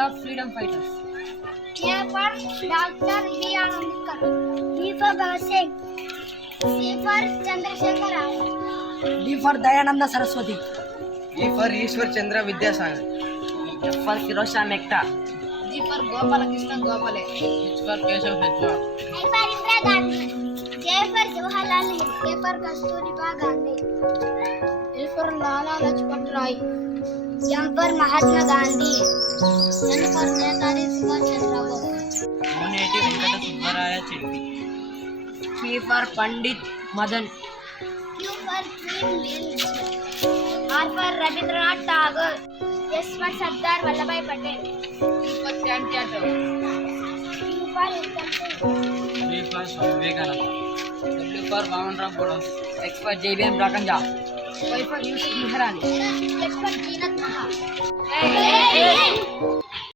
of freedom fighters. A for Dr. B.R. Ambedkar. B for Bhagat Singh. C for Chandrasekhar Azad. D for Dayananda Saraswati. E for Ishwar Chandra Vidyasagar. F for Firozshah Mehta. G for Gopalakrishna Gopale. H for Keshav Hedgewar. I for Indira Gandhi. J for Jawaharlal Nehru. K for Kasturiba Gandhi. L for Lala Lajpat Rai. M for Mahatma Gandhi. N for Netaji Subhash Chandra Bose. Muneti Venkata Subbaraya Chetty. P for Pandit Madan. Q for Queen Elizabeth. R for Rabindranath Tagore. S for Sardar Vallabhbhai Patel. T for Chan Theatre. U for Uttam Singh. V for Swami Vivekananda. W for Vaman Ram Bodose. X for JBM Rakanja. Y for Yusuf Mehrani. Z for G